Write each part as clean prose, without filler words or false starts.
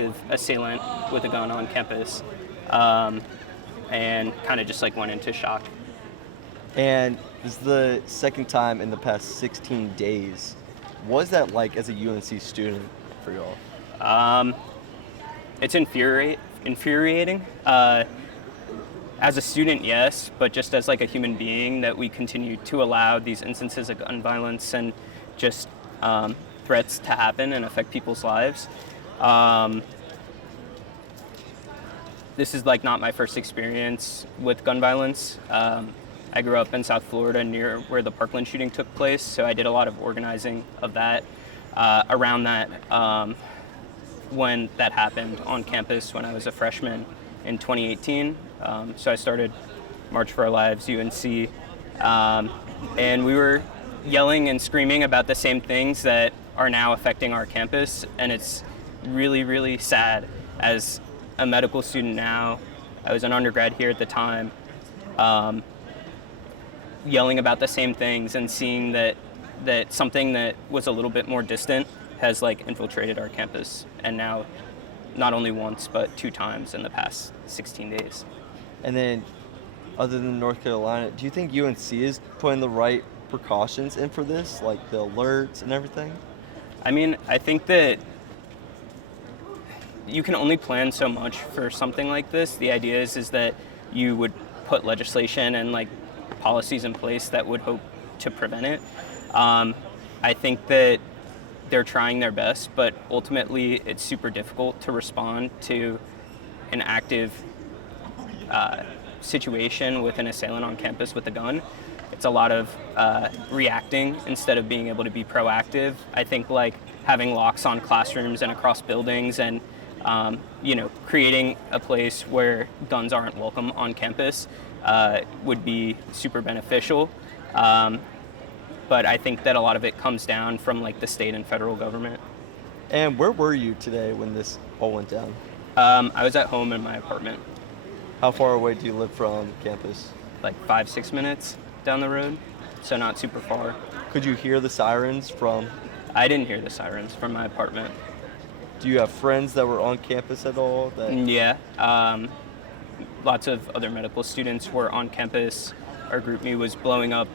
active assailant with a gun on campus, and kind of just like went into shock. And this is the second time in the past 16 days. What is that like as a UNC student for y'all? It's infuriating. As a student, yes, but just as like a human being, that we continue to allow these instances of gun violence and just threats to happen and affect people's lives. This is like not my first experience with gun violence. I grew up in South Florida near where the Parkland shooting took place, so I did a lot of organizing of that around that when that happened on campus when I was a freshman in 2018. So I started March for Our Lives, UNC, and we were yelling and screaming about the same things that are now affecting our campus, and it's really, really sad. As a medical student now, I was an undergrad here at the time, yelling about the same things and seeing that something that was a little bit more distant has like infiltrated our campus, and now not only once but 2 times in the past 16 days. And then, other than North Carolina, do you think UNC is putting the right precautions in for this, like the alerts and everything? I mean, I think that you can only plan so much for something like this. The idea is that you would put legislation and like policies in place that would hope to prevent it. I think that they're trying their best, but ultimately it's super difficult to respond to an active situation with an assailant on campus with a gun. It's a lot of reacting instead of being able to be proactive. I think like having locks on classrooms and across buildings and creating a place where guns aren't welcome on campus would be super beneficial. But I think that a lot of it comes down from like the state and federal government. And where were you today when this all went down? I was at home in my apartment, How far away do you live from campus? like 5-6 minutes down the road, so not super far. Could you hear the sirens from? I didn't hear the sirens from my apartment. Do you have friends that were on campus at all? Yeah, lots of other medical students were on campus. Our group me was blowing up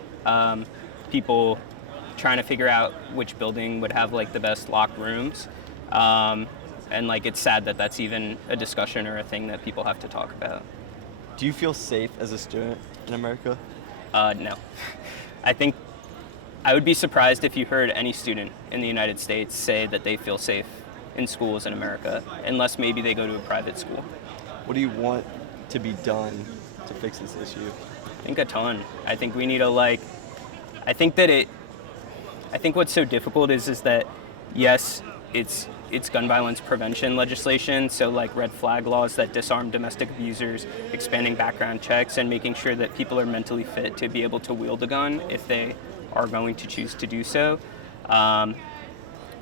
people trying to figure out which building would have like the best locked rooms. And like it's sad that that's even a discussion or a thing that people have to talk about. Do you feel safe as a student in America? No. I think I would be surprised if you heard any student in the United States say that they feel safe in schools in America, unless maybe they go to a private school. What do you want to be done to fix this issue? I think a ton. I think we need to I think what's so difficult is that yes, it's gun violence prevention legislation, so like red flag laws that disarm domestic abusers, expanding background checks, and making sure that people are mentally fit to be able to wield a gun if they are going to choose to do so.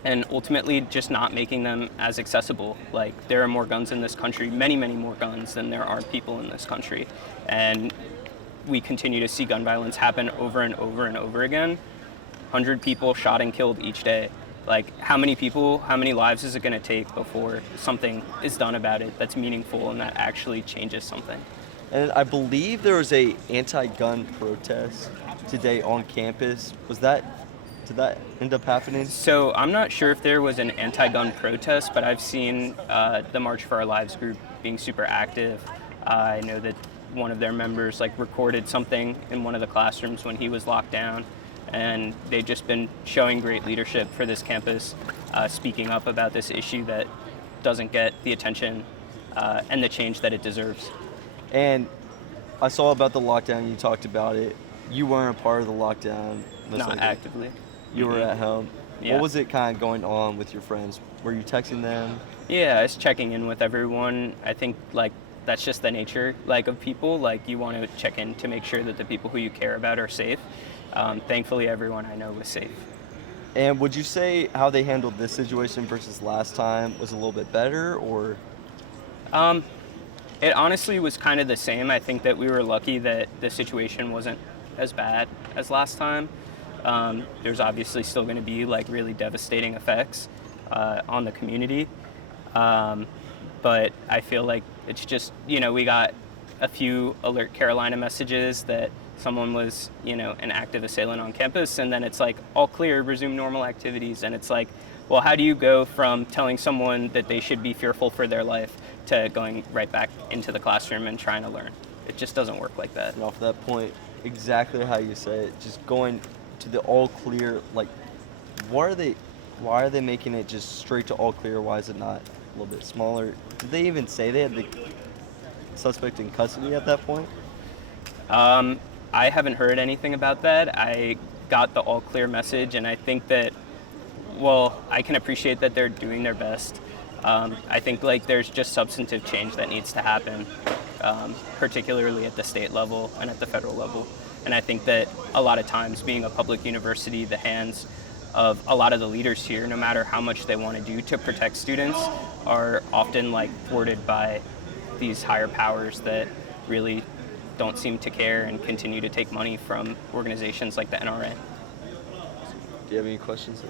And ultimately just not making them as accessible. Like there are more guns in this country, many, many more guns than there are people in this country. And we continue to see gun violence happen over and over and over again. 100 people shot and killed each day. Like how many lives is it gonna take before something is done about it that's meaningful and that actually changes something? And I believe there was a anti-gun protest today on campus. Did that end up happening? So I'm not sure if there was an anti-gun protest, but I've seen the March for Our Lives group being super active. I know that one of their members like recorded something in one of the classrooms when he was locked down, and they've just been showing great leadership for this campus, speaking up about this issue that doesn't get the attention and the change that it deserves. And I saw about the lockdown, you talked about it. You weren't a part of the lockdown. Not actively. You were at home. Yeah. What was it kind of going on with your friends? Were you texting them? Yeah, I was checking in with everyone. I think like that's just the nature like of people. Like you want to check in to make sure that the people who you care about are safe. Thankfully, everyone I know was safe. And would you say how they handled this situation versus last time was a little bit better, or? It honestly was kind of the same. I think that we were lucky that the situation wasn't as bad as last time. There's obviously still going to be like really devastating effects on the community. But I feel like it's just, we got a few Alert Carolina messages that someone was, an active assailant on campus, and then it's like, all clear, resume normal activities. And it's like, well, how do you go from telling someone that they should be fearful for their life to going right back into the classroom and trying to learn? It just doesn't work like that. And off that point, exactly how you say it, just going to the all clear, like, why are they making it just straight to all clear? Why is it not a little bit smaller? Did they even say they had the suspect in custody at that point? I haven't heard anything about that. I got the all clear message, and I think that, well, I can appreciate that they're doing their best. I think like there's just substantive change that needs to happen, particularly at the state level and at the federal level. And I think that a lot of times, being a public university, the hands of a lot of the leaders here, no matter how much they want to do to protect students, are often like thwarted by these higher powers that really don't seem to care and continue to take money from organizations like the NRA. Do you have any questions?